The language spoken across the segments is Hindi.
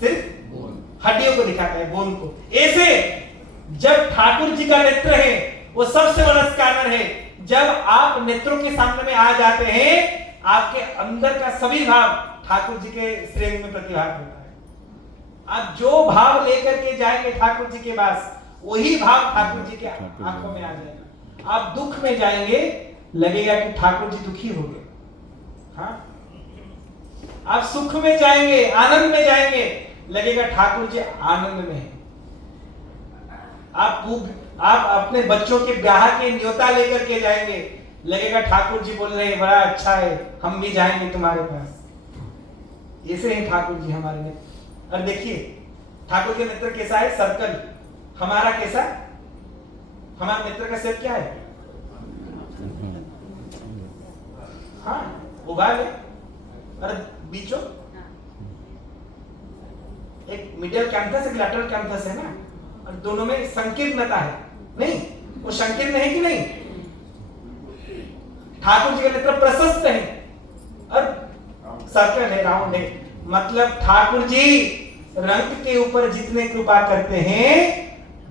सिर्फ हड्डियों को दिखाता है, बोन को। ऐसे जब ठाकुर जी का नेत्र है वो सबसे बड़ा स्कैनर है। जब आप नेत्रों के सामने में आ जाते हैं, आपके अंदर का सभी भाव ठाकुर जी के श्रेणी में प्रतिभाग होता है। आप जो भाव लेकर के जाएंगे ठाकुर जी के पास, वही भाव ठाकुर जी के आंखों में आ जाएगा। आप दुख में जाएंगे, लगेगा कि ठाकुर जी दुखी हो गए। हाँ, आप सुख में जाएंगे, आनंद में जाएंगे, लगेगा ठाकुर जी आनंद में है। आप अपने बच्चों के ब्याह के न्योता लेकर के जाएंगे, लगेगा ठाकुर जी बोल रहे हैं बड़ा अच्छा है, हम भी जाएंगे तुम्हारे पास। ऐसे हैं ठाकुर जी हमारे नेत्र। और देखिए ठाकुर के नेत्र कैसा है, सर्कल। हमारा कैसा, हमारा नेत्र का शेप क्या है? हाँ, ओवल है। और बीचों एक मिडियल कैंपस, एक लैटरल कैंपस है ना, और दोनों में संकीर्णता है। नहीं, वो संकीर्ण है कि नहीं? ठाकुर जी का नेत्र प्रशस्त है और सर्कल है, राउंड है। मतलब ठाकुर जी रंग के ऊपर जितने कृपा करते हैं,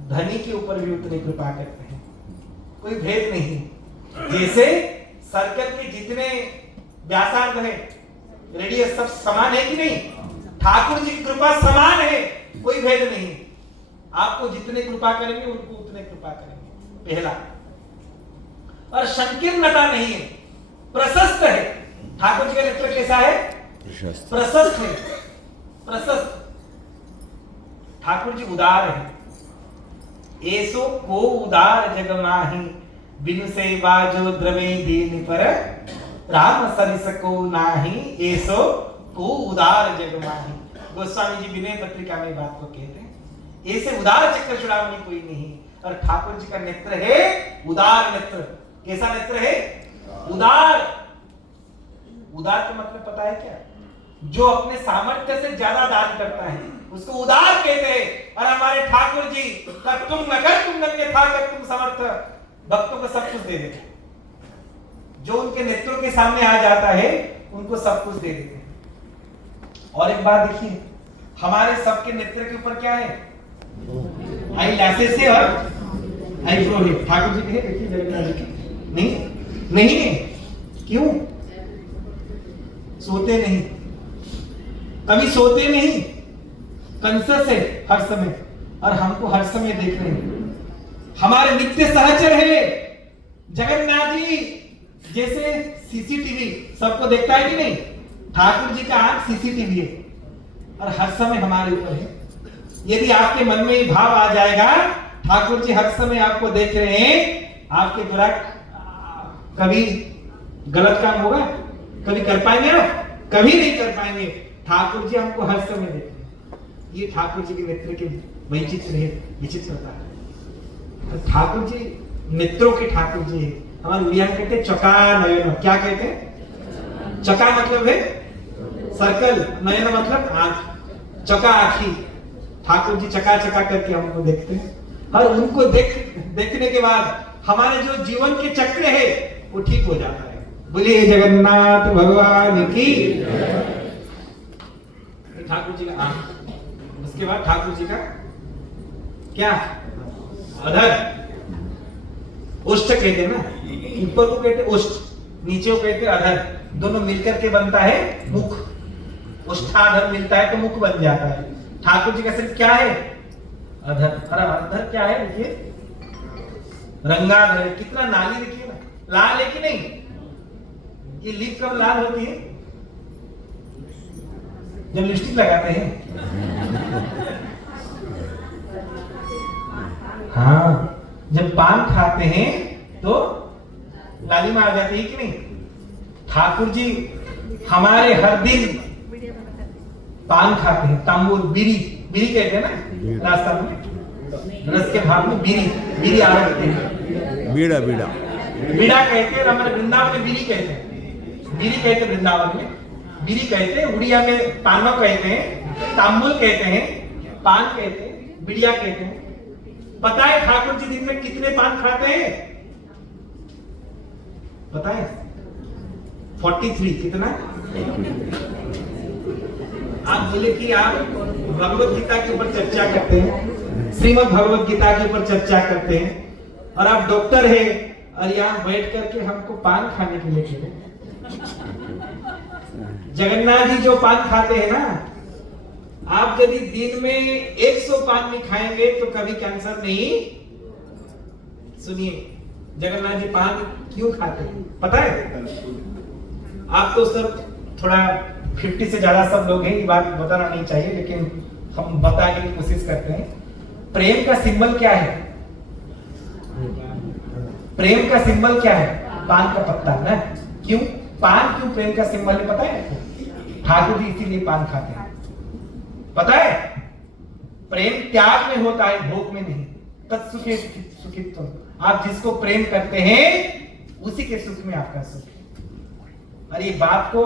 धनी के ऊपर भी उतनी कृपा करते हैं, कोई भेद नहीं। जैसे सर्कल के जितने व्यासार्ध है, रेडियस सब समान है कि नहीं? ठाकुर जी की कृपा समान है, कोई भेद नहीं। आपको जितने कृपा करेंगे उनको उतने कृपा करेंगे, पहला। और संकीर्णता नहीं है, प्रशस्त है। ठाकुर जी का नेत्र कैसा है? प्रशस्त है, प्रशस्त। ठाकुर जी उदार है। ऐसो को उदार जग माही, बिनु सेवा जो द्रवे दीन पर, राम सरिस को नाही, ऐसो को उदार जग माही। गोस्वामी जी विनय पत्रिका में बात को कहते हैं, ऐसे उदार चक्र चुड़ावनी कोई नहीं। और ठाकुर जी का नेत्र है उदार नेत्र। कैसा नेत्र है? उदार। उदार का मतलब पता है क्या? जो अपने सामर्थ्य से ज्यादा दान करता है उसको उदार कहते हैं। और हमारे ठाकुर जी कर तुम न कर तुम नन्हे था कर तुम समर्थ, भक्तों को सब कुछ दे देते। जो उनके नेत्रों के सामने आ जाता है उनको सब कुछ दे देते हैं। और एक बात देखिए, हमारे सबके नेत्र के ऊपर क्या है? आई लैसेस है और आई ब्रो है। ठाकुर जी के देखिए जगन्नाथ जी के नहीं, नहीं है। क्यों? सोते नहीं, कभी सोते नहीं, कंसस है हर समय, और हमको हर समय देख रहे हैं। हमारे नित्य सहचर है जगन्नाथ जी। जैसे सीसीटीवी सबको देखता है कि नहीं, ठाकुर जी का आंख सीसीटीवी है और हर समय हमारे ऊपर है। यदि आपके मन में भाव आ जाएगा ठाकुर जी हर समय आपको देख रहे हैं, आपके द्वारा कभी गलत काम होगा? कभी कर पाएंगे आप? कभी नहीं कर पाएंगे। ठाकुर जी हमको हर समय देख रहे हैं। ये ठाकुर जी के नेत्र के वैचित्र है, विचित्रता है। ठाकुर जी नेत्रों के ठाकुर जी है। हमारे उड़िया में कहते हैं चका नयन। क्या कहते हैं? चका मतलब है सर्कल, नयन मतलब आंख, चका आंखी। ठाकुर जी चका चका करके हमको देखते हैं, और उनको देखने के बाद हमारे जो जीवन के चक्र है वो ठीक हो जाता है। बोलिए जगन्नाथ भगवान की। ठाकुर जी का आंख। उसके बाद ठाकुर जी का क्या? अधर, उष्ट कहते हैं ना, ऊपर को कहते उष्ट, नीचे को कहते अधर। दोनों मिलकर के बनता है मुख। उष्ठाधर मिलता है तो मुख बन जाता है। ठाकुर जी का सिर्फ क्या है? अधर। और अधर क्या है? देखिए रंगाधर। कितना नाली देखिए ना, लाल है कि नहीं? ये लिप कब लाल होती है? जब लिपस्टिक लगाते हैं। हाँ, जब पान खाते हैं तो लाली में आ जाती है कि नहीं? ठाकुर जी हमारे हर दिन पान खाते हैं, तांबूल, बीड़ी। बीड़ी कहते हैं ना रास्ता में, रस के भाग में बीड़ी, बीड़ी आ रखते हैं। बीड़ा बीड़ा बीड़ा कहते हैं, हमारे वृंदावन में बीड़ी कहते हैं। बीड़ी कहते हैं वृंदावन में, बीड़ी कहते हैं। उड़िया में पानो कहते हैं, तांबुल कहते हैं, पान कहते हैं, बिड़िया कहते हैं। पता है ठाकुर जी दिन में कितने पान खाते हैं? पता है? 43। कितना? आप बोले कि आप भगवत गीता के ऊपर चर्चा करते हैं, श्रीमद् भगवत गीता के ऊपर चर्चा करते हैं, और आप डॉक्टर हैं और यहाँ बैठ करके हमको पान खाने के लिए कह रहे हैं। जगन्नाथ जी जो पान खाते हैं ना, आप यदि दिन में 100 पान भी खाएंगे तो कभी कैंसर नहीं। सुनिए, जगन्नाथ जी पान क्यों खाते हैं पता है? आप तो सर थोड़ा 50 से ज्यादा सब लोग हैं, ये बात बताना नहीं चाहिए, लेकिन हम बताने की कोशिश करते हैं। प्रेम का सिंबल क्या है? प्रेम का सिंबल क्या है? पान का पत्ता ना। क्यों पान क्यों प्रेम का सिंबल है पता है? ठाकुर जी इसीलिए पान खाते हैं, पता है? प्रेम त्याग में होता है, भोग में नहीं। तत्सुखे सुखित्व, आप जिसको प्रेम करते हैं उसी के सुख में आपका सुख है। और ये बात को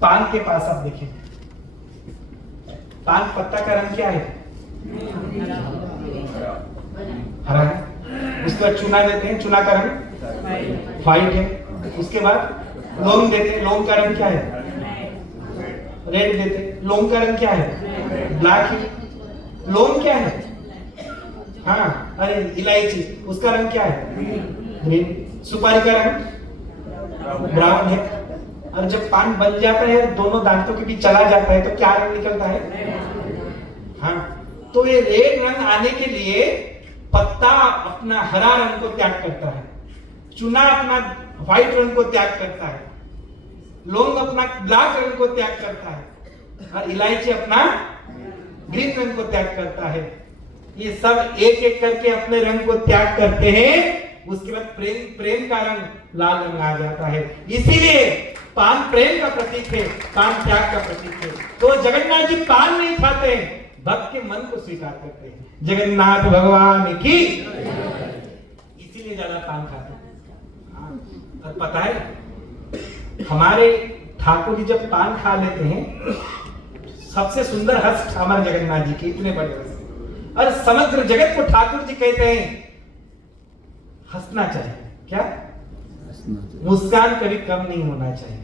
पान के पास आप देखें, पान पत्ता का रंग क्या है? हरा है। उसके बाद चूना देते हैं, चूना का रंग व्हाइट है। उसके बाद लौंग देते हैं, लौंग का रंग क्या है? रेड देते हैं। लौंग का रंग क्या है? ब्लैक है। लौंग क्या है? हाँ, अरे इलायची, उसका रंग क्या है? ग्रीन। सुपारी का रंग ब्राउन है। और जब पान बन जाता है, दोनों दांतों के बीच चला जाता है, तो क्या रंग निकलता है? हाँ, तो ये रेड रंग आने के लिए पत्ता अपना हरा रंग को त्याग करता है, चूना अपना व्हाइट रंग को त्याग करता है, लौंग अपना ब्लैक रंग को त्याग करता है, और इलायची अपना ग्रीन रंग को त्याग करता है। ये सब एक एक करके अपने रंग को त्याग करते हैं। उसके बाद प्रेम का रंग लाल रंग आ जाता है। इसीलिए पान प्रेम का प्रतीक है, पान त्याग का प्रतीक है। तो जगन्नाथ जी पान नहीं खाते हैं, भक्त के मन को स्वीकार करते हैं। जगन्नाथ भगवान की, इसीलिए ज्यादा पान खाते हैं। और पता है हमारे ठाकुर जी जब पान खा लेते हैं, सबसे सुंदर हंस हमारे जगन्नाथ जी के, इतने बड़े हंस, और समग्र जगत को ठाकुर जी कहते हैं हंसना चाहिए। क्या? मुस्कान कभी कम नहीं होना चाहिए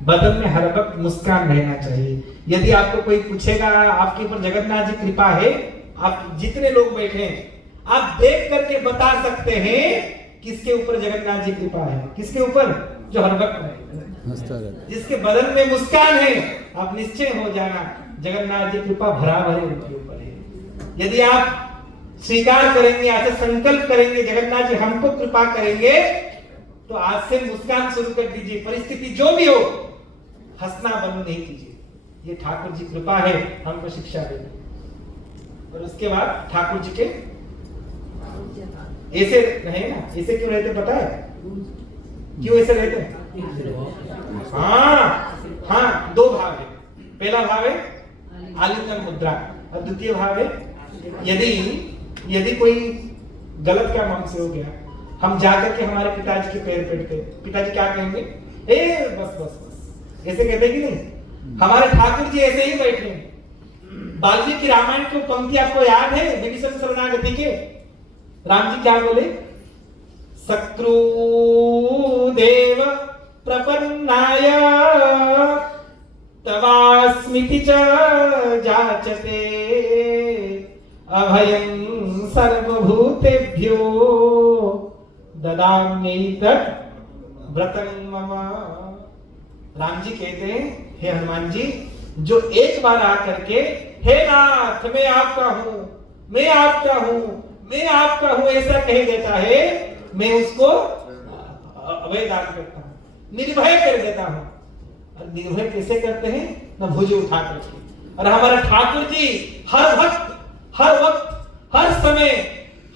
बदन में हर वक्त मुस्कान रहना चाहिए। यदि आपको कोई पूछेगा आपके ऊपर जगन्नाथ जी कृपा है, आप जितने लोग बैठे हैं आप देख करके बता सकते हैं किसके ऊपर जगन्नाथ जी कृपा है। किसके ऊपर? जो हर वक्त जिसके बदन में मुस्कान है, आप निश्चय हो जाना जगन्नाथ जी कृपा भरा भरे उनके ऊपर है। यदि आप स्वीकार करेंगे, आज से संकल्प करेंगे जगन्नाथ जी हमको कृपा करेंगे, तो आज से मुस्कान शुरू कर दीजिए। परिस्थिति जो भी हो, हंसना बंद नहीं कीजिए। ये ठाकुर जी कृपा है, हमको शिक्षा देगी। और उसके बाद ठाकुर जी के ऐसे रहे ना, ऐसे क्यों रहते पता है? क्यों ऐसे रहते हैं? हाँ, दो भाव है। पहला भाव है आलिंगन मुद्रा, और द्वितीय भाव है यदि कोई गलत क्या मन से हो गया, हम जाकर के हमारे पिताजी के पैर पड़ते, पिताजी क्या कहेंगे? ए बस बस बस, ऐसे कहते कि नहीं? हमारे ठाकुर जी ऐसे ही बैठे हैं। वाल्मीकि रामायण की पंक्ति आपको याद है? विभीषण शरणागति के राम जी क्या बोले? शत्रु देव प्रपन्नाय तवास्मिति च जाचते अभयं सर्वभूतेभ्यो ददाम्येतत् व्रतं मम। राम जी कहते हैं, हे हनुमान जी, जो एक बार आकर के हे नाथ मैं आपका हूं, मैं आपका हूं, मैं आपका हूं ऐसा कह देता है, मैं उसको अभय दान करता हूं, निर्भय कर देता हूं। और निर्भय कैसे करते हैं? न भुज उठा करके। और हमारा ठाकुर जी हर वक्त, हर समय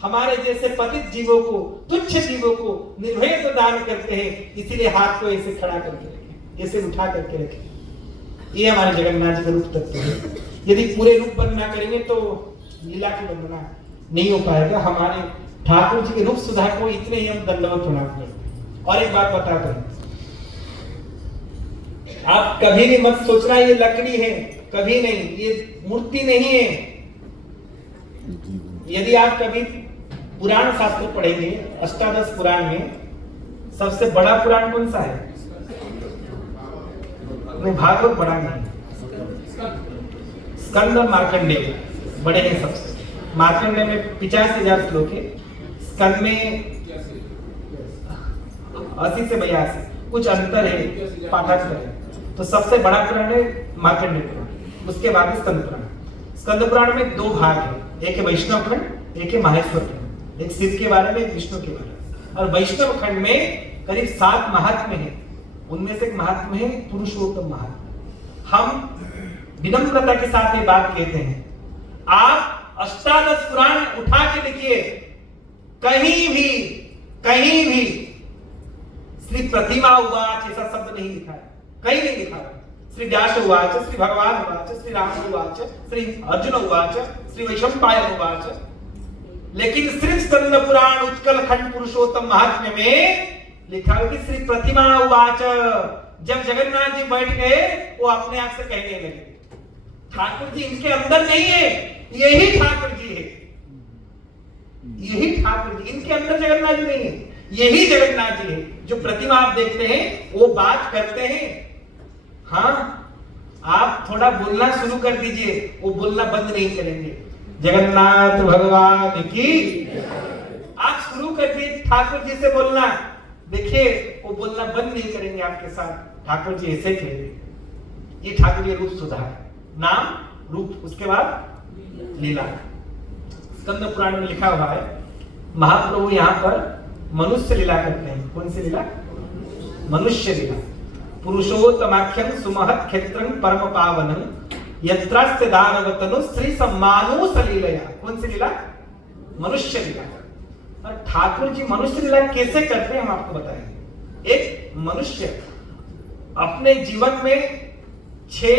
हमारे जैसे पतित जीवों को, तुच्छ जीवों को निर्भय तो दान करते हैं। इसीलिए हाथ को ऐसे खड़ा करके रखें, ऐसे उठा करके रखें। ये हमारे जगन्नाथ जी का रूप तत्व है। यदि पूरे रूप वर्णना करेंगे तो लीला की वर्णना नहीं हो पाएगा। हमारे ठाकुर जी के रूप सुधा को इतने ही हम दंडवत प्रणाम करते हैं। और एक बात बताते हैं, आप कभी भी मत सोचना ये लकड़ी है, कभी नहीं, ये मूर्ति नहीं है। यदि आप कभी पुराण शास्त्र पढ़ेंगे, अष्टादश पुराण में सबसे बड़ा पुराण कौन सा है? भागवत बड़ा नहीं। स्कंद और मार्कंडेय बड़े हैं सबसे। मार्कंडेय में 85,000 श्लोक है, स्कंद में 80 से 82, कुछ अंतर है, पाठांतर है। तो सबसे बड़ा पुराण है मार्कंडेय पुराण, उसके बाद स्कंद पुराण। स्कंद पुराण में 2 भाग है, एक है वैष्णव खंड, एक है माहेश्वर खंड, एक शिव के बारे में, एक विष्णु के बारे में। और वैष्णव खंड में करीब 7 महात्म्य है, उनमें से एक महात्म्य है पुरुषोत्तम महात्म्य। हम विनम्रता के साथ ये बात कहते हैं, आप अष्टादश पुराण उठा के देखिए, कहीं भी श्री प्रतिमा उवाच ऐसा शब्द नहीं लिखा है, कहीं नहीं लिखा है। श्री व्यास उवाच, श्री भगवान उवाच, श्री राम उवाच, श्री अर्जुन उवाच, श्री वैशंपायन उवाच। लेकिन श्री स्कंद पुराण उत्कल खंड पुरुषोत्तम महात्म्य में लिखा है कि श्री प्रतिमा उवाच। जब जगन्नाथ जी बैठ गए, वो अपने आप से कहने लगे, ठाकुर जी इनके अंदर नहीं है, यही ठाकुर जी है, यही ठाकुर जी, इनके अंदर जगन्नाथ जी नहीं है, यही जगन्नाथ जी है। जो प्रतिमा आप देखते हैं वो बात करते हैं। हाँ, आप थोड़ा बोलना शुरू कर दीजिए, वो बोलना बंद नहीं करेंगे। जगन्नाथ भगवान की, आप शुरू कर दीजिए ठाकुर जी से बोलना, देखिए वो बोलना बंद नहीं करेंगे आपके साथ। ठाकुर जी ऐसे कहेंगे, ये ठाकुर जी रूप सुधार, नाम रूप, उसके बाद लीला। स्कंद पुराण में लिखा हुआ है, महाप्रभु यहाँ पर मनुष्य लीला करते हैं। कौन सी लीला? मनुष्य लीला। पुरुषोत्तमाख्यं सुमहत् क्षेत्रं परम पावनं यत्रास्ते दानवतनु श्री सम्मानो सलीलया। कौन सी लीला? मनुष्य लीला। और ठाकुर जी मनुष्य लीला कैसे करते हैं हम आपको बताएंगे। एक मनुष्य अपने जीवन में 6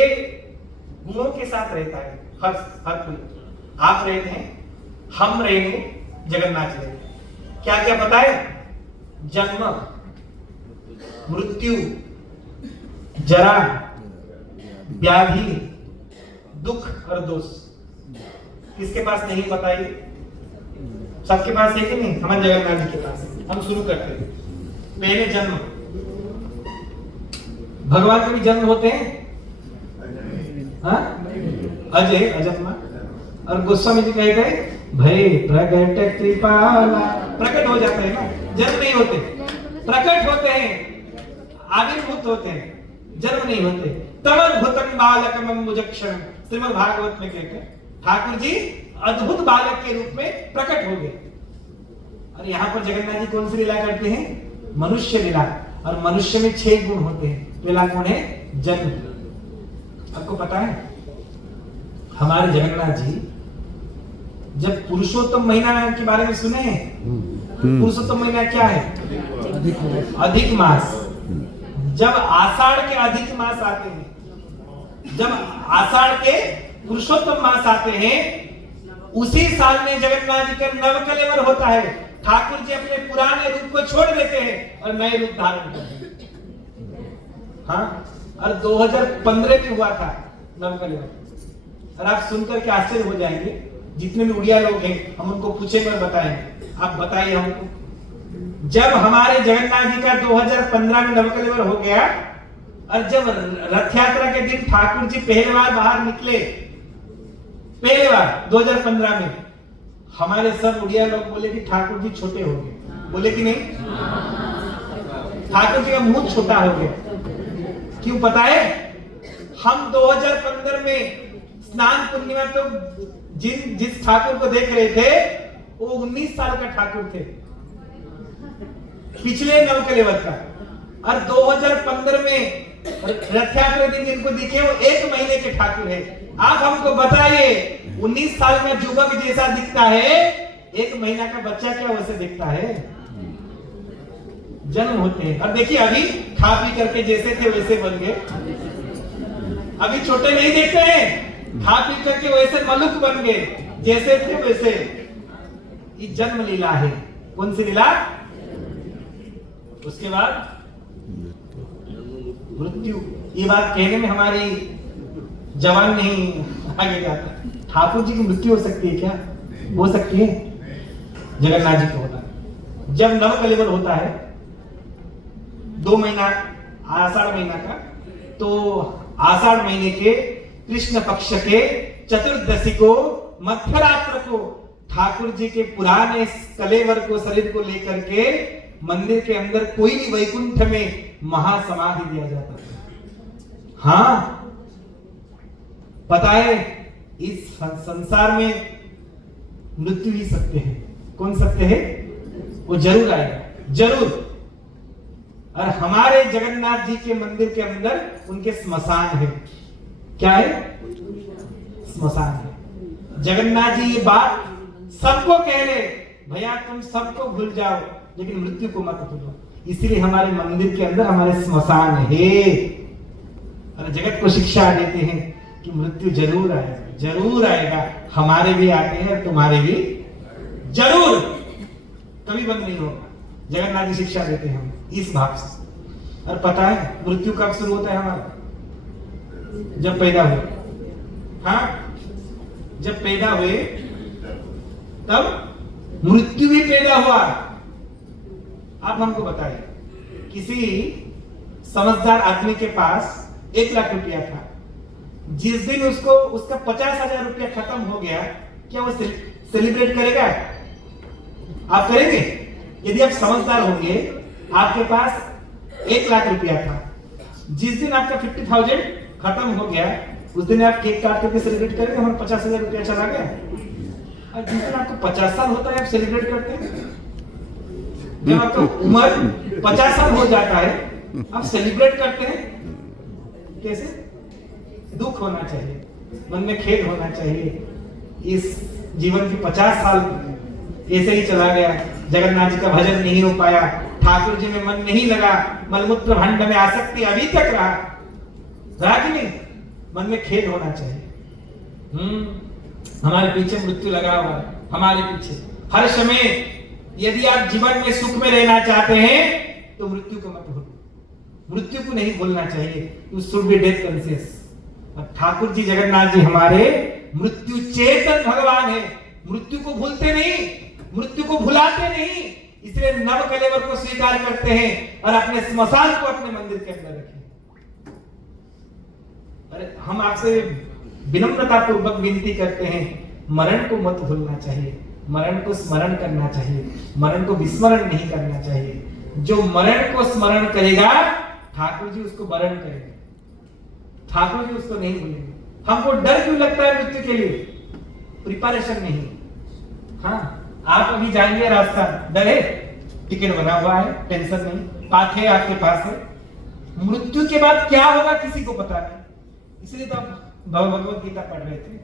गुणों के साथ रहता है, हर कोई। आप रहते हैं, हम रहेंगे, जगन्नाथ जी। क्या क्या पता है? जन्म, मृत्यु, जरा, व्याधि, दुख और दोष। किसके पास नहीं बताइए? सबके पास है कि नहीं? हमारे जगन्नाथ जी के पास है। हम शुरू करते हैं। पहले जन्म। भगवान के भी जन्म होते हैं, हाँ? अजय, अजन्मा। और गोस्वामी जी कहते हैं भय प्रकट कृपाला, प्रकट हो जाते हैं ना, जन्म नहीं होते, प्रकट होते हैं, आविर्भूत होते हैं, जन्म नहीं होते। तमद्भुतं बालकमं मुजक्षण, श्रीमद् भागवत में कहते हैं ठाकुर जी अद्भुत बालक के रूप में प्रकट हो गए। और यहाँ पर जगन्नाथ जी कौन सी लीला करते हैं? मनुष्य लीला। और मनुष्य में 6 गुण होते हैं। पहला गुण है जन्म। आपको पता है हमारे जगन्नाथ जी जब पुरुषोत्तम महीना के बारे में सुने हैं? पुरुषोत्तम महीना क्या है? अधिक मास। जब आषाढ़ के अधिक मास आते हैं, जब आषाढ़ के पुरुषोत्तम मास आते हैं, उसी साल में जगन्नाथ जी का नवकलेवर होता है। ठाकुर जी अपने पुराने रूप को छोड़ देते हैं और नए रूप धारण करते हैं। हाँ, और 2015 में हुआ था नवकलेवर। और आप सुनकर के आश्चर्य हो जाएंगे, जितने भी उड़िया लोग हैं हम उनको पूछेंगे और बताएंगे। आप बताइए हमको, जब हमारे जगन्नाथ जी का 2015 में नवकलेवर हो गया और जब रथ यात्रा के दिन ठाकुर जी पहली बार बाहर निकले, पहली बार 2015 में, हमारे सब उड़िया लोग बोले कि ठाकुर जी छोटे हो गए। बोले कि नहीं? ठाकुर जी का मुंह छोटा हो गया। क्यों पता है? हम 2015 में स्नान पूर्णिमा तो जिस ठाकुर को देख रहे थे वो 19 साल का ठाकुर थे, पिछले नवकलेवर का। और 2015 में रथ यात्रा दिन जिनको दिखे वो 1 महीने के ठाकुर है। आप हमको बताइए, 19 साल का युवक जैसा दिखता है, 1 महीना का बच्चा क्या वैसे दिखता है? जन्म होते हैं। और देखिए अभी खा पी करके जैसे थे वैसे बन गए। अभी छोटे नहीं देखते हैं, खा पी करके वैसे मलुक बन गए, जैसे थे वैसे। ये जन्म लीला है। कौन सी लीला? उसके बाद मृत्यु। ये बात कहने में हमारी जवान नहीं आगे जाता। ठाकुर जी की मृत्यु हो सकती है क्या? हो सकती है। जगन्नाथ जी को होता है। जब नवकलेवर होता है 2 महीना आषाढ़ महीना का, तो आषाढ़ महीने के कृष्ण पक्ष के चतुर्दशी को मध्यरात्र को ठाकुर जी के पुराने कलेवर को शरीर को लेकर के मंदिर के अंदर कोई भी वैकुंठ में महासमाधि दिया जाता है। हाँ, पता है इस संसार में मृत्यु ही सत्य है। कौन सत्य है? वो जरूर आएगा, जरूर। और हमारे जगन्नाथ जी के मंदिर के अंदर उनके स्मशान है। क्या है? स्मशान है। जगन्नाथ जी ये बात सबको कह रहे, भैया तुम सबको भूल जाओ लेकिन मृत्यु को मत भूलो। इसलिए हमारे मंदिर के अंदर हमारे स्मशान है और जगत को शिक्षा देते हैं कि मृत्यु जरूर आएगा, जरूर आएगा। हमारे भी आते हैं और तुम्हारे भी जरूर, कभी बंद नहीं होगा। जगन्नाथ जी शिक्षा देते हैं हम इस भाव से। और पता है मृत्यु कब शुरू होता है हमारा? जब पैदा हुए। हाँ, जब पैदा हुए तब मृत्यु भी पैदा हुआ। आप हमको बताइए, किसी समझदार आदमी के पास 1 लाख रुपया था, जिस दिन उसको उसका 50,000 रुपया खत्म हो गया, क्या वो सेलिब्रेट करेगा? आप करेंगे? यदि आप समझदार होंगे, आपके पास 1 लाख रुपया था, जिस दिन आपका 50,000 खत्म हो गया, उस दिन आप केक काट करके सेलिब्रेट करेंगे हमारा 50,000 रुपया चला गया? और जिस दिन आपको 50 साल होता है आप सेलिब्रेट करते हैं। जब आपका उम्र 50 साल हो जाता है आप सेलिब्रेट करते हैं। कैसे? दुख होना चाहिए, मन में खेद होना चाहिए। इस जीवन के 50 साल ऐसे ही चला गया, जगन्नाथ जी का भजन नहीं हो पाया, ठाकुर जी में मन नहीं लगा, मलमूत्र भंड में आसक्ति अभी तक रहा कि नहीं? मन में खेद होना चाहिए। हमारे पीछे मृत्यु लगा हुआ है, हमारे पीछे हर समय। यदि आप जीवन में सुख में रहना चाहते हैं तो मृत्यु को मत भूलो, मृत्यु को नहीं भूलना चाहिए। You should be death conscious. Thakur ji Jagannath ji हमारे मृत्यु चेतन भगवान है, मृत्यु को भूलते नहीं, मृत्यु को भुलाते नहीं। इसलिए नव कलेवर को स्वीकार करते हैं और अपने स्मशान को अपने मंदिर के अंदर रखें। अरे हम आपसे विनम्रता पूर्वक विनती करते हैं, मरण को मत भूलना चाहिए, मरण को स्मरण करना चाहिए, मरण को विस्मरण नहीं करना चाहिए। जो मरण को स्मरण करेगा ठाकुर जी उसको वरण करेंगे, ठाकुर जी उसको नहीं भूलेंगे। हमको डर क्यों लगता है मृत्यु के लिए? प्रिपरेशन नहीं। हाँ, आप अभी जाएंगे रास्ता, डर है? टिकट बना हुआ है, टेंशन नहीं, पाठ है आपके पास है। मृत्यु के बाद क्या होगा किसी को पता नहीं, इसलिए तो आप भगवत गीता पढ़ रहे थे।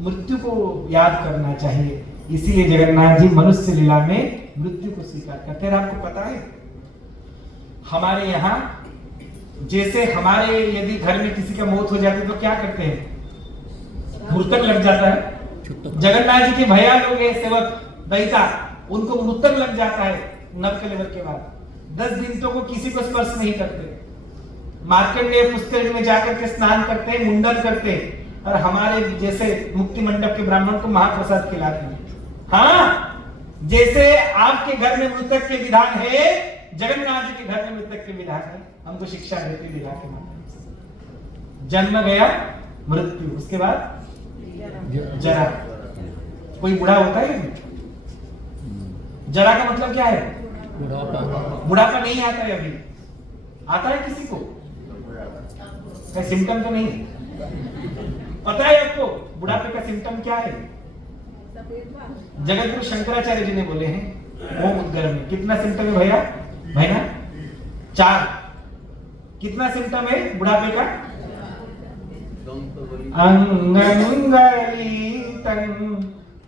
मृत्यु को याद करना चाहिए, इसीलिए जगन्नाथ जी मनुष्य लीला में मृत्यु को स्वीकार करते हैं। आपको पता है हमारे यहाँ जैसे हमारे यदि घर में किसी का मौत हो जाती है तो क्या करते हैं? मृतक लग जाता है। जगन्नाथ जी के भैया लोग हैं, सेवक दैता, उनको मृतक लग जाता है नव कलेवर के बाद। 10 दिन तो वो किसी को स्पर्श नहीं करते, मार्कंडेय पुष्कर में जाकर के स्नान करते हैं, मुंडन करते हैं, और हमारे जैसे मुक्ति मंडप के ब्राह्मण को महाप्रसाद खिलाते हैं। हाँ, जैसे आपके घर में मृतक के विधान है, जगन्नाथ जी के घर में मृतक के विधान है। हमको शिक्षा देती विधा के माध्यम से। जन्म गया, मृत्यु, उसके बाद जरा। कोई बूढ़ा होता है? जरा का मतलब क्या है? बुढ़ापा नहीं आता है अभी। आता है किसी को? सिम्टम तो नहीं है। पता है आपको बुढ़ापे का सिम्टम क्या है? जगत गुरु शंकराचार्य जी ने बोले हैं ओम उद्गार में। कितना सिम्टम है भैया? भैया 4। कितना सिम्टम है बुढ़ापे का? अंगलितन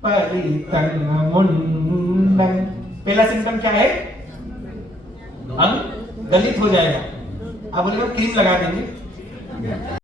परितन मुंडन। पहला सिम्टम क्या है? अंग दलित हो जाएगा। अब बोलेगा क्रीम लगा देंगे।